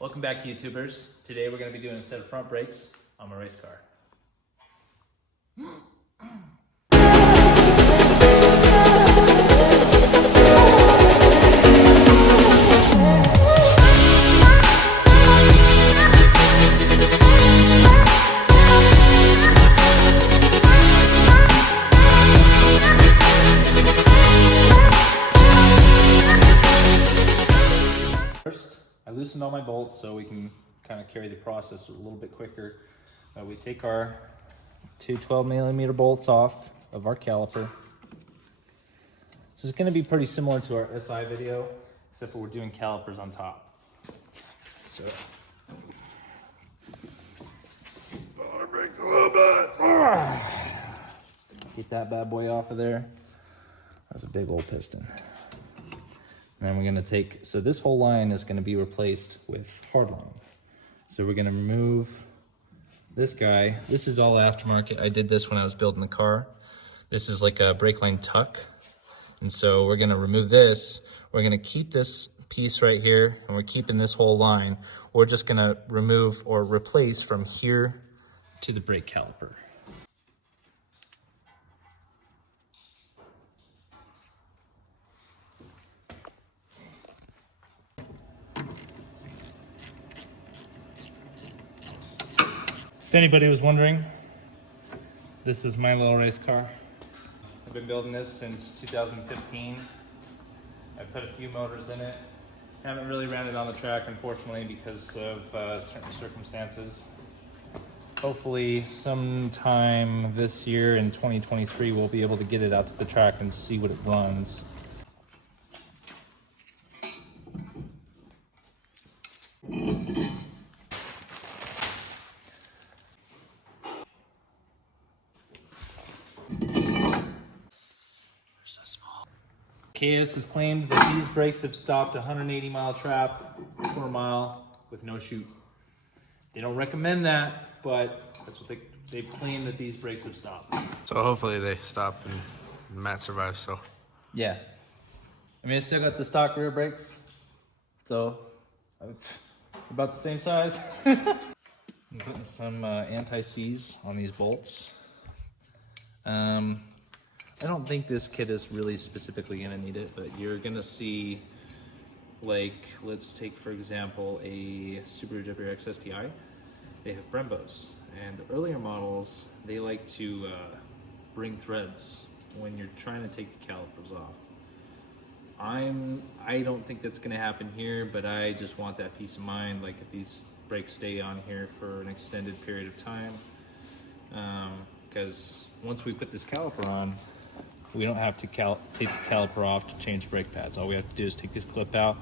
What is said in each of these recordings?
Welcome back, YouTubers. Today we're going to be doing a set of front brakes on my race car. First, I loosened all my bolts so we can kind of carry the process a little bit quicker. We take our two 12mm bolts off of our caliper. This is going to be pretty similar to our SI video, except for we're doing calipers on top. So, pull our brakes a little bit. Get that bad boy off of there. That's a big old piston. And then we're going to take, so this whole line is going to be replaced with hard line. So we're going to remove this guy. This is all aftermarket. I did this when I was building the car. This is like a brake line tuck. And so we're going to remove this. We're going to keep this piece right here, and we're keeping this whole line. We're just going to remove or replace from here to the brake caliper. If anybody was wondering, this is my little race car. I've been building this since 2015. I put a few motors in it. Haven't really ran it on the track, unfortunately, because of certain circumstances. Hopefully sometime this year in 2023, we'll be able to get it out to the track and see what it runs. So small. KS has claimed that these brakes have stopped a 180-mile trap, quarter mile with no chute. They don't recommend that, but that's what they've claimed that these brakes have stopped. So hopefully they stop and Matt survives. So yeah, I mean, I still got the stock rear brakes, so about the same size. I'm putting some anti-seize on these bolts. I don't think this kit is really specifically going to need it, but you're going to see, like, let's take, for example, a Subaru WRX STI. They have Brembos, and the earlier models, they like to bring threads when you're trying to take the calipers off. I don't think that's going to happen here, but I just want that peace of mind, like if these brakes stay on here for an extended period of time, because once we put this caliper on, we don't have to take the caliper off to change brake pads. All we have to do is take this clip out,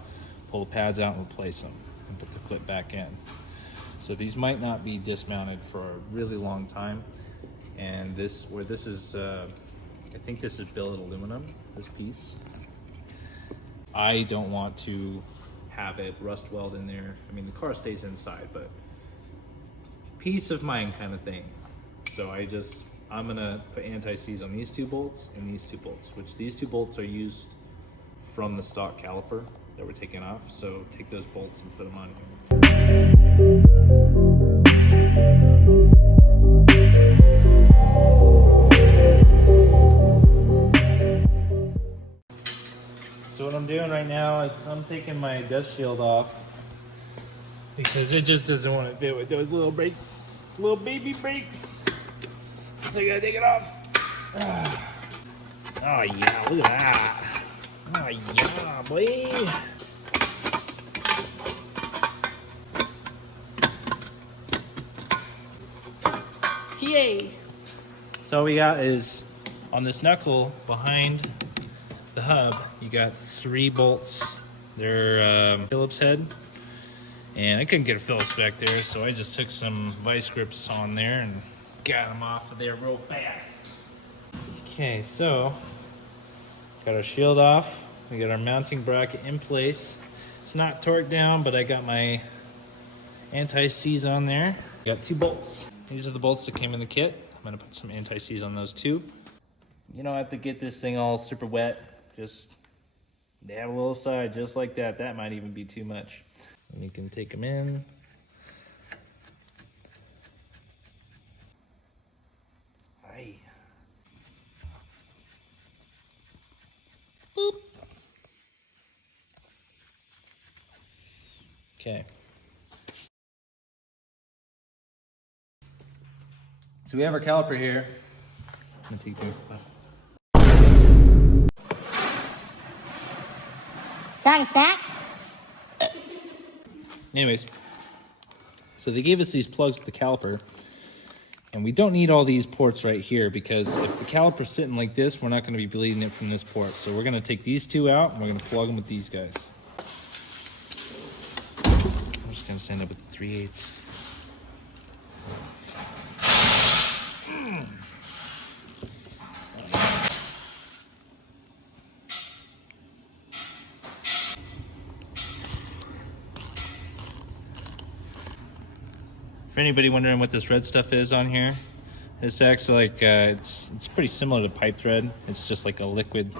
pull the pads out, and replace them, and put the clip back in. So these might not be dismounted for a really long time. And this is, I think this is billet aluminum, this piece. I don't want to have it rust weld in there. I mean, the car stays inside, but peace of mind kind of thing. So I'm gonna put anti-seize on these two bolts and these two bolts, which these two bolts are used from the stock caliper that we're taking off. So take those bolts and put them on here. So what I'm doing right now is I'm taking my dust shield off because it just doesn't want to fit with those little baby brakes. So I gotta take it off. Oh yeah, look at that. Oh yeah, boy. Yay. So all we got is on this knuckle behind the hub, you got 3 bolts. They're Phillips head. And I couldn't get a Phillips back there, so I just took some vice grips on there and got them off of there real fast. Okay, so got our shield off. We got our mounting bracket in place. It's not torqued down, but I got my anti-seize on there. Got 2 bolts. These are the bolts that came in the kit. I'm gonna put some anti-seize on those too. You don't have to get this thing all super wet. Just dab a little side just like that. That might even be too much. And you can take them in. Aye. Boop. Okay. So we have our caliper here. I'm gonna take them. Dog snack? Anyways, so they gave us these plugs to the caliper, and we don't need all these ports right here because if the caliper's sitting like this, we're not going to be bleeding it from this port. So we're going to take these two out and we're going to plug them with these guys. I'm just going to stand up with the 3/8. For anybody wondering what this red stuff is on here, this acts like it's pretty similar to pipe thread. It's just like a liquid,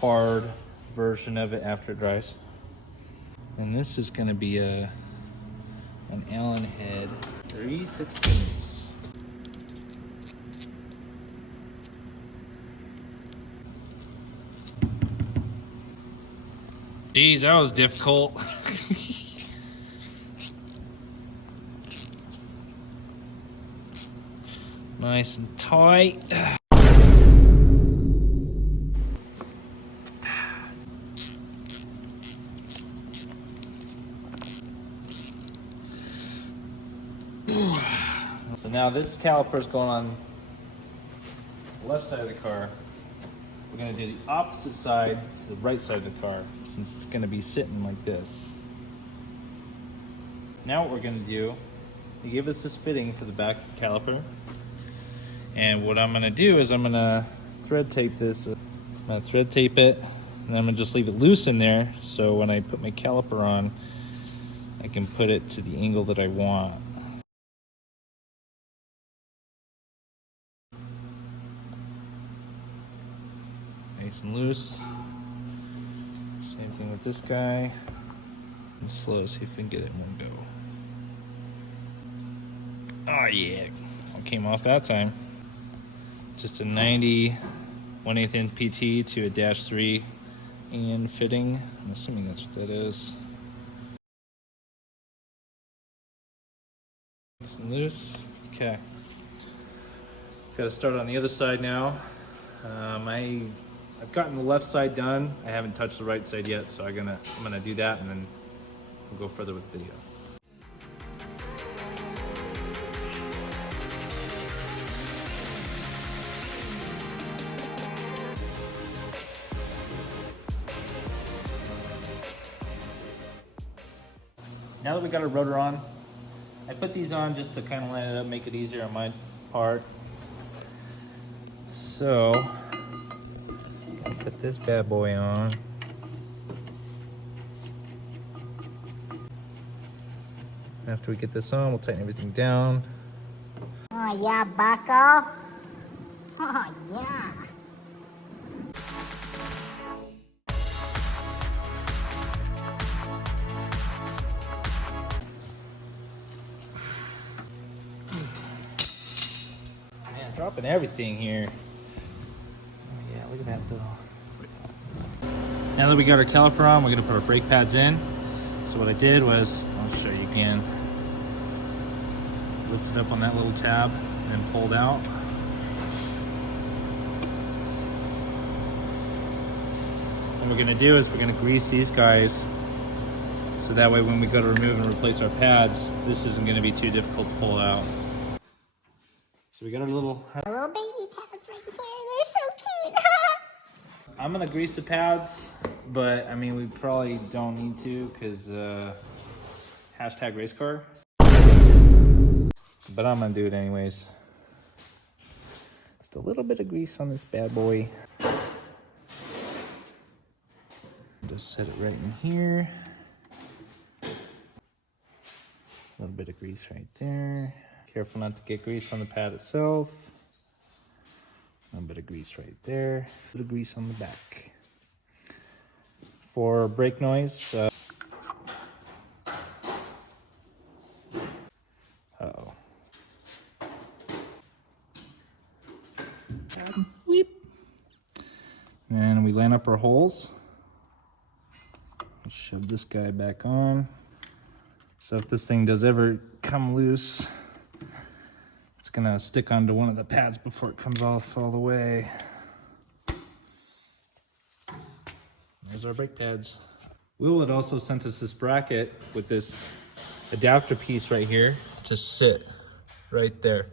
hard version of it after it dries. And this is going to be an Allen head 3/16. Geez, that was difficult. Nice and tight. So now this caliper is going on the left side of the car. We're going to do the opposite side to the right side of the car since it's going to be sitting like this. Now what we're going to do, they give us this fitting for the back of the caliper. And what I'm going to do is I'm going to thread tape this. I'm going to thread tape it, and I'm going to just leave it loose in there so when I put my caliper on, I can put it to the angle that I want. Nice and loose. Same thing with this guy. And slow, see if we can get it in one go. Oh yeah, it came off that time. Just a 90 1/8 inch PT to a -3 and fitting. I'm assuming that's what that is. Nice and loose. Okay. Got to start on the other side now. I've gotten the left side done. I haven't touched the right side yet, so I'm gonna do that, and then we'll go further with the video. Now that we got our rotor on, I put these on just to kind of line it up, make it easier on my part. So, I'll put this bad boy on. After we get this on, we'll tighten everything down. Oh yeah, bucko. Oh yeah. Man, dropping everything here. Oh yeah, look at that though. Now that we got our caliper on, we're gonna put our brake pads in. So what I did was, I'll show you again. Lift it up on that little tab and then pulled out. What we're gonna do is we're gonna grease these guys so that way when we go to remove and replace our pads, this isn't gonna be too difficult to pull out. So we got our little baby pads right here. They're so cute. I'm gonna grease the pads, but I mean we probably don't need to because hashtag race car. But I'm gonna do it anyways. Just a little bit of grease on this bad boy. Just set it right in here. A little bit of grease right there. Careful not to get grease on the pad itself. A little bit of grease right there. A bit of grease on the back. For brake noise, line up our holes. Let's shove this guy back on. So if this thing does ever come loose, it's gonna stick onto one of the pads before it comes off all the way. There's our brake pads. Will had also sent us this bracket with this adapter piece right here to sit right there.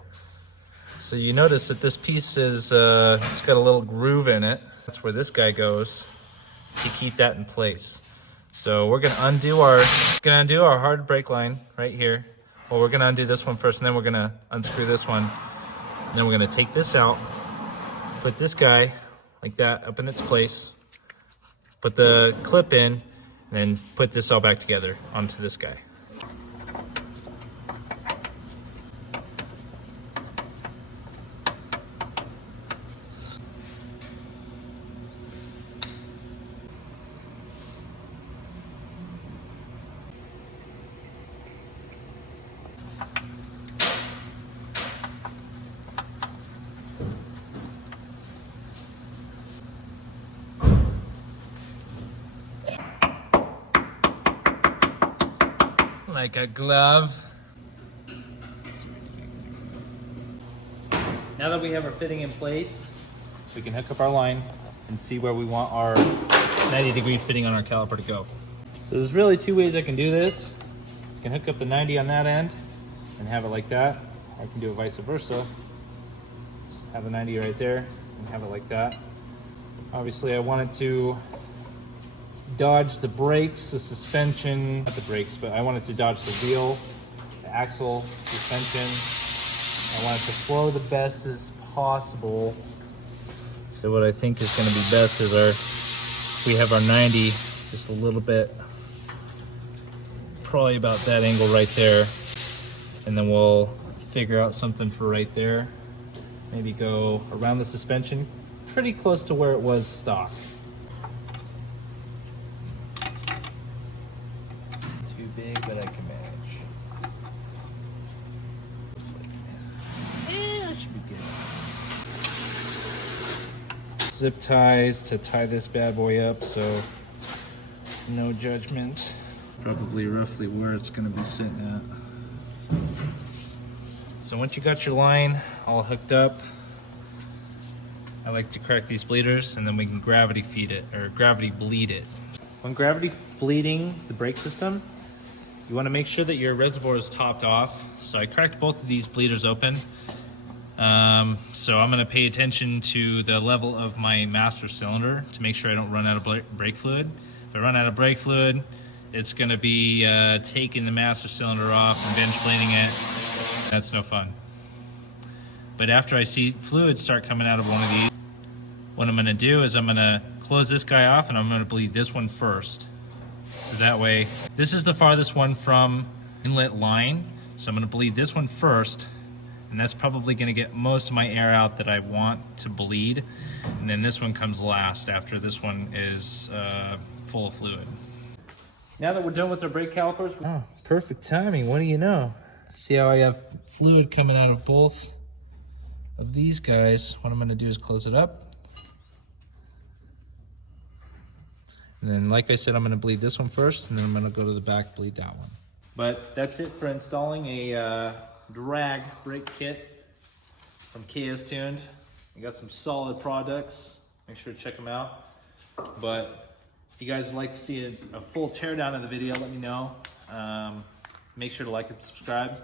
So you notice that this piece is, it's got a little groove in it. That's where this guy goes to keep that in place. So we're gonna undo our hard brake line right here. Well, we're gonna undo this one first, and then we're gonna unscrew this one. And then we're gonna take this out, put this guy like that up in its place, put the clip in, and then put this all back together onto this guy. Like a glove. Now that we have our fitting in place, we can hook up our line and see where we want our 90-degree fitting on our caliper to go. So there's really two ways I can do this. I can hook up the 90 on that end and have it like that. Or I can do it vice versa. Have the 90 right there and have it like that. Obviously I wanted to dodge the brakes, the suspension, not the brakes, but I wanted to dodge the wheel, the axle, suspension. I want it to flow the best as possible. So what I think is gonna be best is we have our 90 just a little bit, probably about that angle right there. And then we'll figure out something for right there. Maybe go around the suspension, pretty close to where it was stock. Big, but I can manage. Looks like, yeah, that should be good. Zip ties to tie this bad boy up, so no judgment. Probably roughly where it's gonna be sitting at. So once you got your line all hooked up, I like to crack these bleeders and then we can gravity feed it, or gravity bleed it. When gravity bleeding the brake system, you want to make sure that your reservoir is topped off. So I cracked both of these bleeders open. So I'm going to pay attention to the level of my master cylinder to make sure I don't run out of brake fluid. If I run out of brake fluid, it's going to be taking the master cylinder off and bench planing it. That's no fun. But after I see fluid start coming out of one of these, what I'm going to do is I'm going to close this guy off and I'm going to bleed this one first. So that way, this is the farthest one from inlet line. So I'm gonna bleed this one first, and that's probably gonna get most of my air out that I want to bleed. And then this one comes last after this one is full of fluid. Now that we're done with our brake calipers, oh, perfect timing, what do you know? See how I have fluid coming out of both of these guys? What I'm gonna do is close it up. And then, like I said, I'm gonna bleed this one first, and then I'm gonna go to the back, bleed that one. But that's it for installing a drag brake kit from KS Tuned. We got some solid products. Make sure to check them out. But if you guys would like to see a full teardown of the video, let me know. Make sure to like and subscribe.